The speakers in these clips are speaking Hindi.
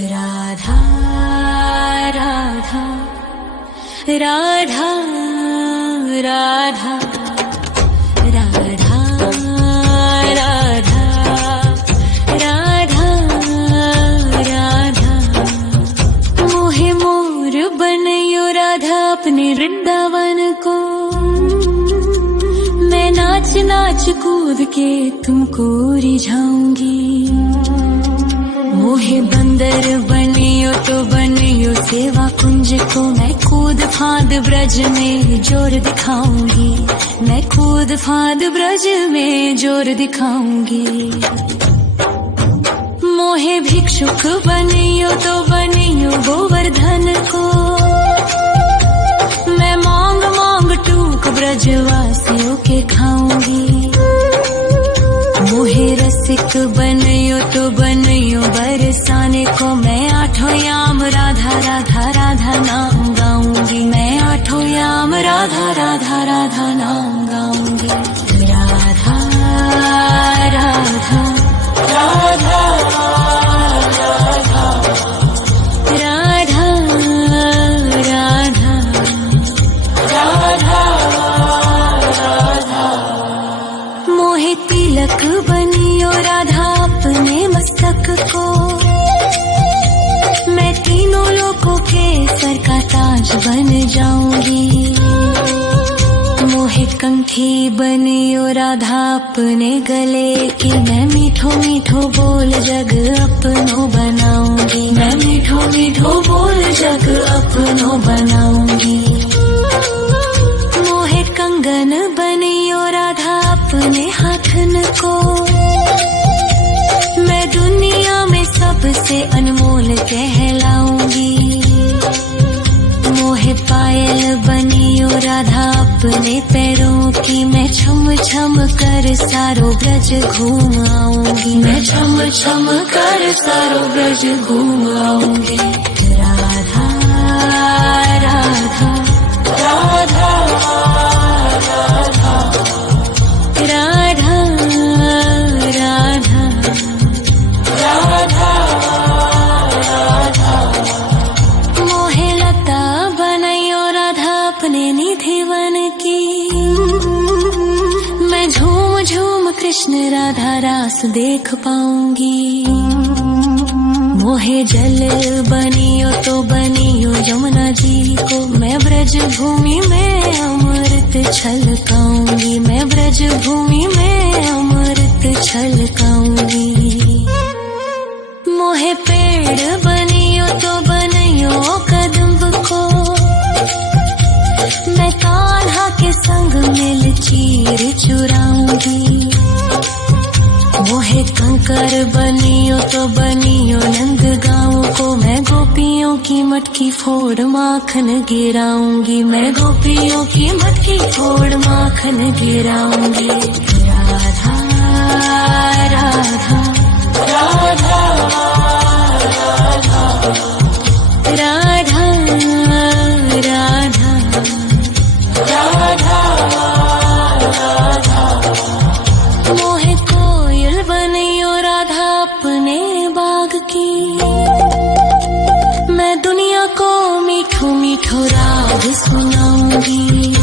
राधा राधा राधा राधा राधा राधा राधा राधा मोहे मोर बनयो राधा अपने वृंदावन को। मैं नाच नाच कूद के तुमको रिझाऊंगी। मोहे बंदर बनियो तो बनियो सेवा कुंज को। मैं कूद फांद ब्रज में जोर दिखाऊंगी। मैं कूद फांद ब्रज में जोर दिखाऊंगी। मोहे भिक्षुक बनियो तो बनियो गोवर्धन को। मैं मांग मांग टूक ब्रजवासियों के खाऊंगी। मोहे रसिक बनियो तो बनियो बरसाने को। मैं आठों याम राधा राधा राधा नाम गाऊंगी। मैं आठों याम राधा राधा राधा नाम गाऊंगी। राधा राधा राधा राधा राधा राधा राधा। मोहे तिलक बनियो राधा अपने मस्तक को। मैं तीनों लोगों के सर का ताज बन जाऊंगी। मोहे कंठी बनियो राधा अपने गले की। मैं मीठो मीठो बोल जग अपनो बनाऊंगी। मैं मीठो मीठो बोल जग अपनो बनाऊंगी। मोहे कंगन बनियो राधा अपने हाथन को। मैं दुनिया में सबसे अनमोल कहलाऊंगी। मोहे पायल बनियो राधा अपने पैरों की। मैं छम छम कर सारो ब्रज घूम आऊंगी। मैं छम छम कर सारो ब्रज घूम आऊंगी। राधा राधा राधा राधा राधा राधा राधा। मोहे लता बनयो राधा अपने निधि वन की। मैं झूम झूम कृष्ण राधा रास देख पाऊंगी। मोहे जल बनियो तो बनियो यमुना जी को। मैं ब्रज भूमि में अमृत छलकाऊंगी। मैं ब्रज भूमि में अमृत छलकाऊंगी। मोहे पेड़ बनियो तो बनियो कदम्ब को। मैं कान्हा के संग मिल चीर चुराऊंगी। मोहे कंकर बनियो तो बनियो नंद गाँव को। मैं गोपियों की मटकी फोड़ माखन गिराऊंगी। मैं गोपियों की मटकी फोड़ माखन गिराऊंगी। राधा राधा राधा राधा राधा राधा राधा। मोहे कोयल बनियो राधा अपने बाग की। मैं दुनिया को मीठो मीठो राग सुनाऊंगी।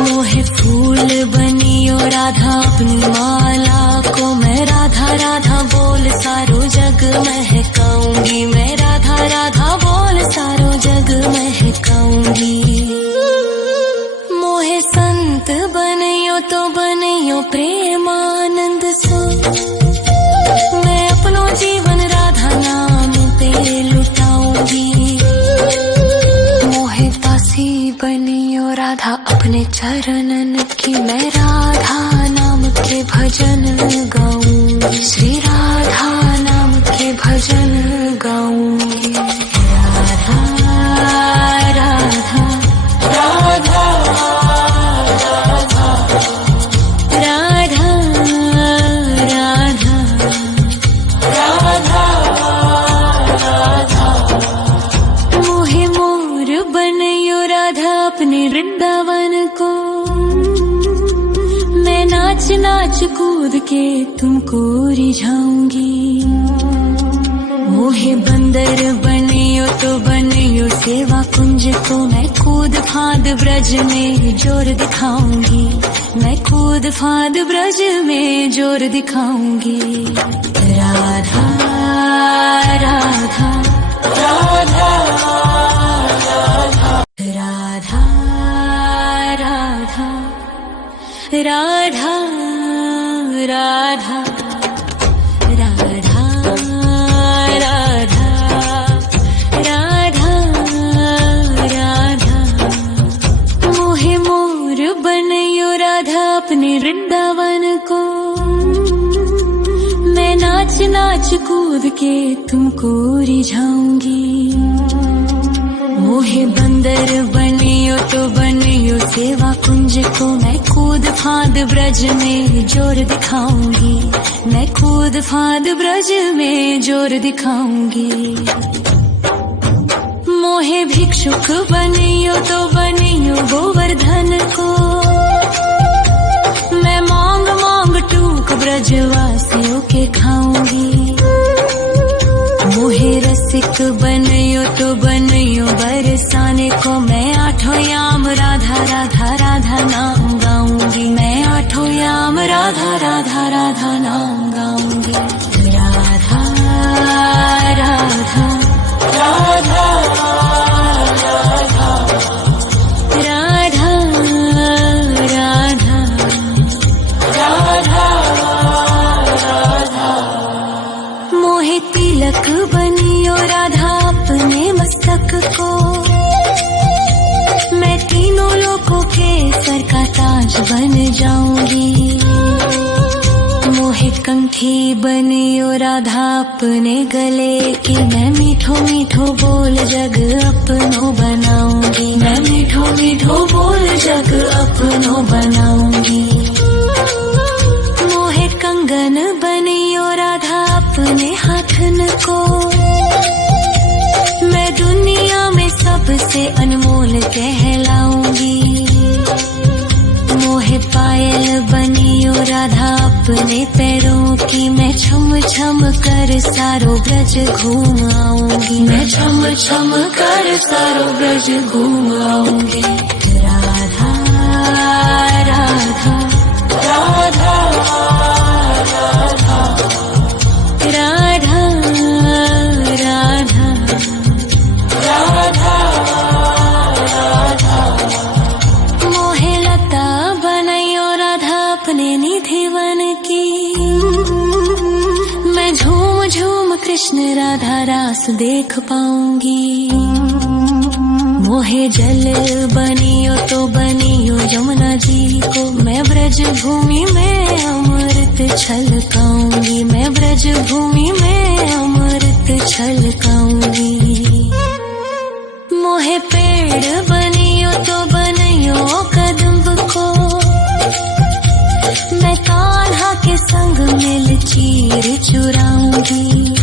मोहे फूल बनियो राधा अपनी माला को। मैं राधा राधा बोल सारो जग महकाऊंगी। मैं राधा राधा बोल सारो जग महकाऊंगी। मोहे संत बनियो तो बनियो प्रेमानंद सो। मैं अपनो जीवन राधा नाम पे लुटाऊंगी। मोहे दासी बनियो राधा अपने चरणन की। मैं राधा नाम के भजन गाऊंगी। श्री राधा नाम के भजन गाऊंगी। राधा राधा राधा राधा राधा राधा राधा। मोहे मोर बनयो राधा अपने वृंदावन को। मैं नाच नाच कूद के तुमको रिझाऊंगी। मोहे बंदर बनियो तो बनियो सेवा कुंज को मैं कूद फाद ब्रज में जोर दिखाऊंगी, मैं कूद फाद ब्रज में जोर दिखाऊंगी। राधा राधा राधा राधा राधा राधा राधा राधा राधा राधा राधा मोहे मोर बनयो राधा अपने वृंदावन को, मैं नाच नाच कूद के तुमको रिझाऊंगी। मोहे बंदर बनियो तो बनियो सेवा कुंज को मैं कूद फाद ब्रज में जोर दिखाऊंगी, मैं कूद फाद ब्रज में जोर दिखाऊंगी। मोहे भिक्षुक बनियो तो बनियो गोवर्धन को, मैं मांग मांग टूक ब्रजवासियों के खाऊंगी। मोहे रसिक बनियो तो बनियो बरसाने को, मैं आठों याम राधा राधा राधा नाम गाऊंगी, मैं आठों याम राधा राधा राधा नाम गाऊंगी। राधा राधा राधा राधा राधा राधा राधा मोहे तिलक बनियो राधा अपने मस्तक को, मैं तीनों लोकों के सर का ताज बन जाऊंगी। मोहे कंठी बनियो राधा अपने गले की, मैं मीठो मीठो बोल जग अपनो बनाऊंगी, मैं मीठो मीठो बोल जग अपनो बनाऊंगी। मोहे कंगन बनियो राधा अपने हाथन को, मैं दुनिया में सबसे अनमोल कहलाऊंगी। मोहे पायल बनियो राधा अपने पैरों की, मैं छम छम कर सारो ब्रज घूम आऊंगी, मैं छम छम कर सारो ब्रज घूम आऊंगी। राधा राधा राधा राधा राधा राधा राधा मोहे लता बनयो राधा अपने निधिवन की, मैं झूम झूम कृष्ण राधा रास देख पाऊंगी। मोहे जल बनियो तो बनियो यमुना जी को, मैं ब्रज भूमि में अमृत छलकाऊंगी, मैं ब्रज भूमि में अमृत छलकाऊंगी। मोहे पेड़ बनियो तो बनियो कदम्ब को, मैं कान्हा के संग मिल चीर चुराऊंगी।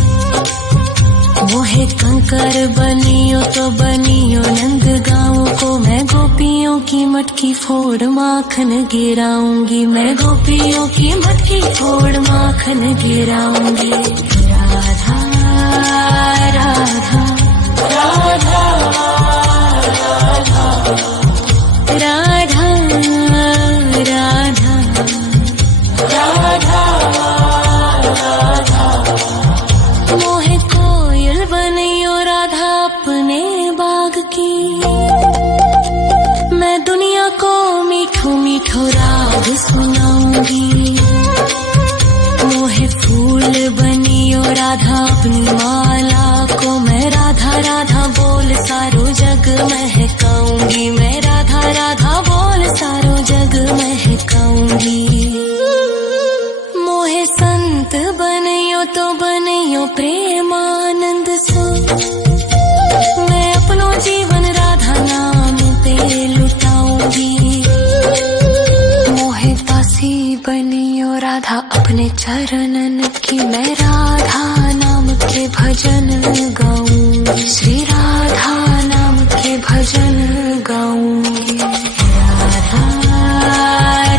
मोहे कंकर बनियो तो बनियो नंद गाँव को, मैं गोपियों की मटकी फोड़ माखन गिराऊंगी, मैं गोपियों की मटकी फोड़ माखन गिराऊंगी। राधा राधा राधा राधा राधा राधा राधा मोहे कोयल बनियो राधा अपने बाग की, मैं दुनिया को मीठो मीठो राग सुनाऊंगी। मोहे फूल बनियो राधा अपनी माला को, मैं राधा राधा बोल सारो जग महकाऊंगी, मैं राधा राधा बोल सारो जग महकाऊंगी। मोहे संत बनियो तो बनियो प्रेमानंद सो, मैं अपनो जीवन राधा नाम पे लुटाऊंगी। मोहे दासी बनियो राधा अपने चरणन की, मैं राधा नाम के भजन गाऊंगी, श्री राधा नाम के भजन गाऊंगी। राधा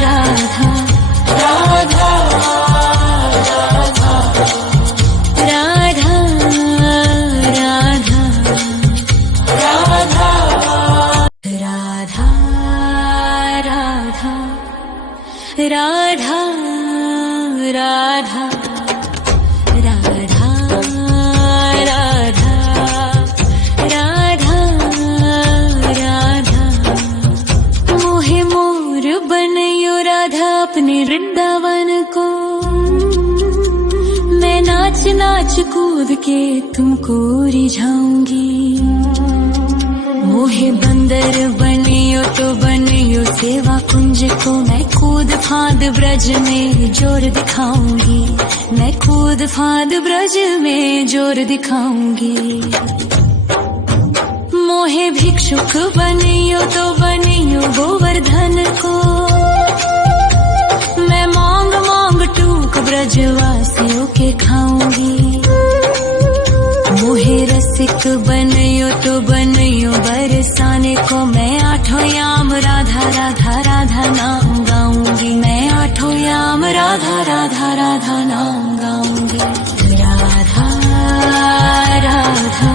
राधा राधा राधा राधा नाच कूद के तुमको रिझाऊंगी। मोहे बंदर बनियो तो बनियो सेवा कुंज को, मैं कूद फांद ब्रज में जोर दिखाऊंगी। मैं कूद फांद ब्रज में जोर दिखाऊंगी। मोहे भिक्षुक बनियो तो बनियो गोवर्धन को, मैं मांग मांग टूक ब्रजवासियों के खाऊंगी। मोहे रसिक बनियो तो बनियो बरसाने को, मैं आठों याम राधा राधा राधा नाम गाऊंगी। मैं आठों याम राधा राधा राधा नाम गाऊंगी। राधा राधा राधा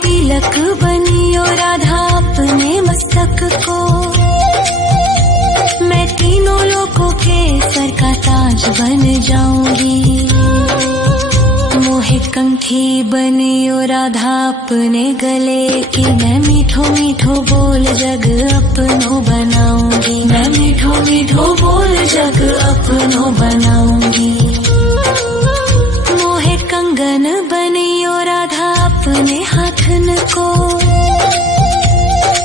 तिलक बनियो राधा अपने मस्तक को, मैं तीनों लोगों के सर का ताज बन जाऊंगी। मोहे कंठी बनियो राधा अपने गले की, मैं मीठो मीठो बोल जग अपनो बनाऊंगी। मैं मीठो मीठो बोल जग अपनो बनाऊंगी। मोहे कंगन बनियो राधा अपने हाथन को,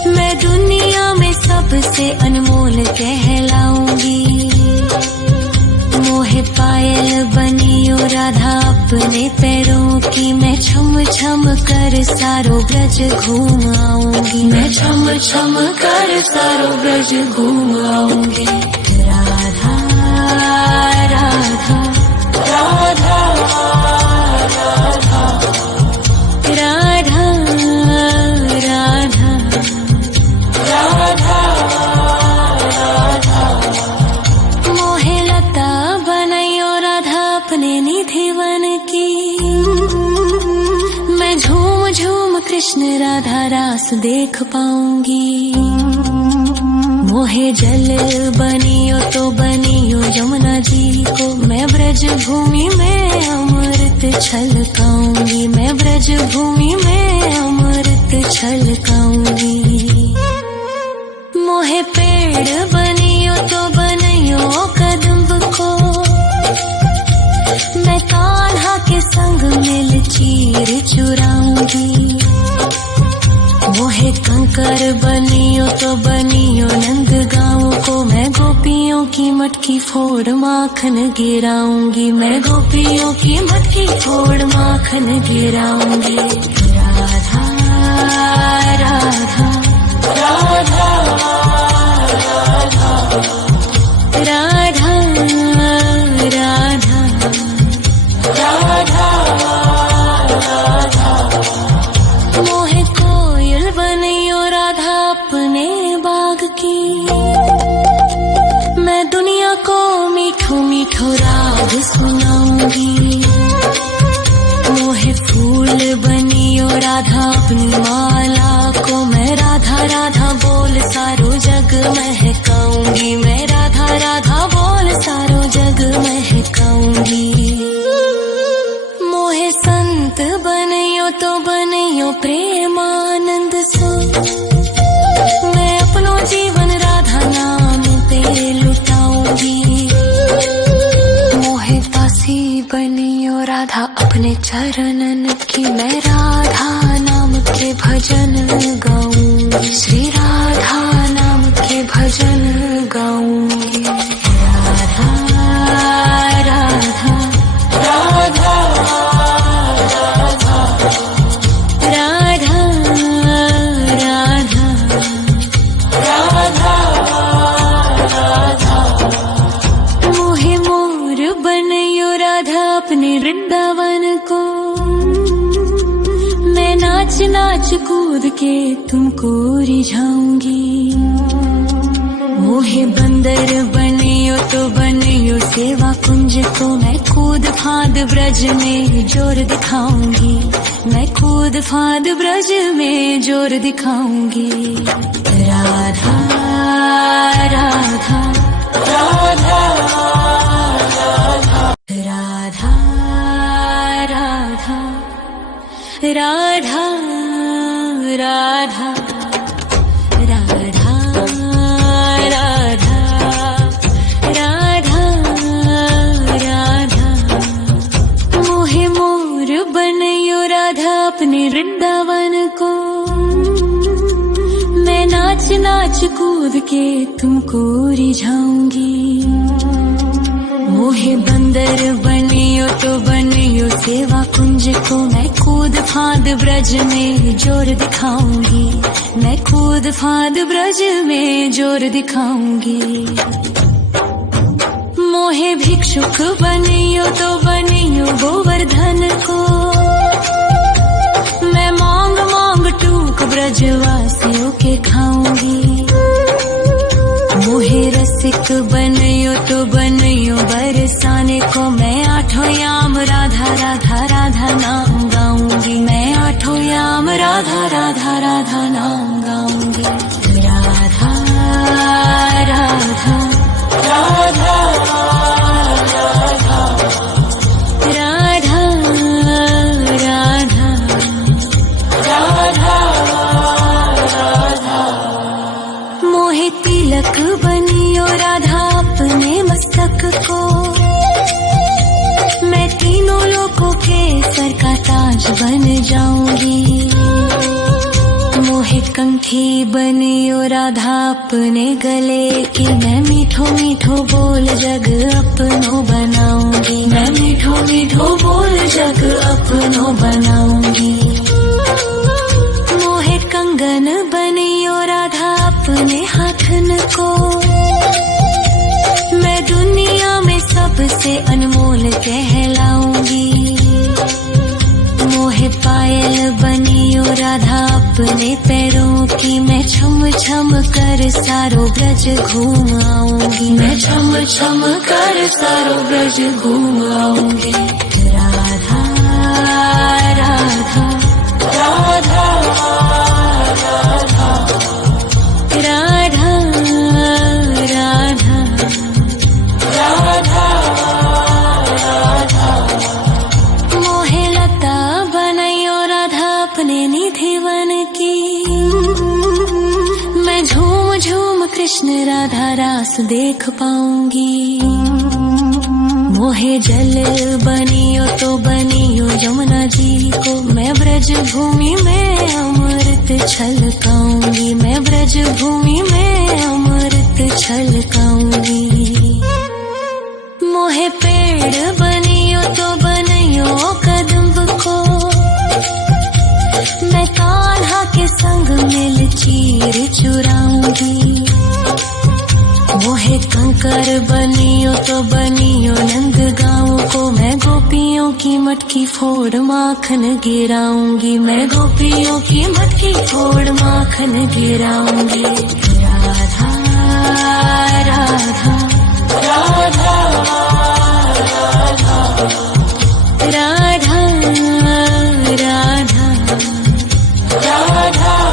मैं दुनिया में सबसे अनमोल कहलाऊंगी। मोहे पायल बनियो राधा अपने पैरों की, मैं छम छम कर सारो ब्रज घूम आऊंगी। मैं छम छम कर सारो ब्रज घूम आऊंगी। राधा राधा राधा राधा राधा राधा राधा। मोहे लता बनायो राधा अपने निधि वन की, मैं झूम झूम कृष्ण राधा रास देख पाऊंगी। मोहे जल बनियो तो बनियो यमुना जी को, मैं ब्रज भूमि में अमृत छलकाऊंगी। मैं ब्रज भूमि में अमृत छलकाऊंगी। मोहे पेड़ बनियो तो बनियो कदम्ब को, मैं कान्हा के संग मिल चीर चुराऊंगी। मोहे कंकर बनियो तो बनियो नंद गाँव को, मैं गोपियों की मटकी फोड़ माखन गिराऊंगी। मैं गोपियों की मटकी फोड़ माखन गिराऊंगी। राधा राधा राधा राधा राधा राधा राधा। मोहे कोयल बनियो राधा अपने बाग की, मैं दुनिया को मीठो मीठो राग सुनाऊंगी। मोहे फूल बनियो राधा अपनी माला को, मैं राधा राधा बोल सारो जग महकाऊंगी। मैं राधा राधा बोल सारो जग महकाऊंगी। मोहे संत बनियो तो बनियो प्रेमानंद सो, मैं अपनो जीवन राधा नाम पे लुटाऊंगी। मोहे दासी बनियो राधा अपने चरणन की, मैं राधा नाम के भजन गाऊंगी। श्री राधा नाम के भजन गाऊंगी। राधा राधा राधा राधा राधा राधा राधा। मोहे मोर बनियो राधा अपने वृंदावन को, मैं नाच नाच कूद के तुमको रिझाऊंगी। मोहे बंदर बनियो तो बनियो सेवा कुंज को, मैं कूद फांद ब्रज में जोर दिखाऊंगी। मैं कूद फांद ब्रज में जोर दिखाऊंगी। राधा राधा राधा राधा राधा राधा राधा राधा राधा राधा राधा मोहे मोर बनयो राधा अपने वृंदावन को मैं नाच नाच कूद के तुमको रिझाऊंगी मोहे बंदर बनियो तो बनियो सेवा कुंज को मैं कूद फांद ब्रज में जोर दिखाऊंगी मैं कूद फांद ब्रज में जोर दिखाऊंगी मोहे भिक्षुक बनियो तो बनियो गोवर्धन को मैं मांग मांग टूक ब्रजवासियों के खाऊंगी मोहे रसिक बनयो तो बनयो बरसाने को मैं आठों याम राधा राधा राधा नाम गाऊंगी मैं आठों याम राधा राधा राधा नाम गाऊंगी राधा राधा राधा राधा राधा राधा राधा राधा मोहे तिलक बनियो राधा अपने मस्तक को मैं तीनों लोगों के सर का ताज बन जाऊंगी मोहे कंठी बनियो राधा अपने गले की मैं मीठो मीठो बोल जग अपनो बनाऊंगी मैं मीठो मीठो बोल जग अपनो बनाऊंगी मोहे कंगन बनियो राधा अपने हाथन को मैं दुनिया में सबसे अनमोल कहलाऊंगी मोहे पायल बनियो राधा अपने पैरों की मैं छम छम कर सारो ब्रज घूम आऊंगी मैं छम छम कर सारो ब्रज घूम आऊंगी राधा राधा राधा राधा राधा राधा राधा राधा मोहे लता बनयो राधा अपने निधि वन की मैं झूम झूम कृष्ण राधा रास देख पाऊंगी मोहे जल बनियो तो बनियो यमुना जी को मैं ब्रज भूमि में अमृत छलकाऊंगी मैं ब्रज भूमि में अमृत छलकाऊंगी मोहे पेड़ बनियो तो बनियो कदम्ब को मैं कान्हा के संग मिल चीर चुराऊंगी मोहे कंकर बनियो तो बनियो नंद गाँव को मैं गोपियों की मटकी फोड़ माखन गिराऊंगी मैं गोपियों की मटकी फोड़ माखन गिराऊंगी राधा राधा राधा राधा राधा राधा राधा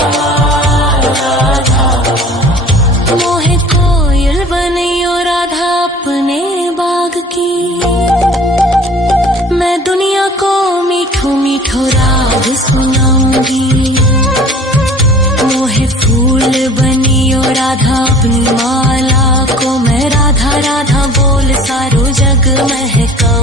राधा मोहे कोयल बनियो राधा अपने बाग की मैं दुनिया को मीठो मीठो राग सुनाऊंगी मोहे फूल बनियो राधा अपनी माला को मैं राधा राधा बोल सारो जग महका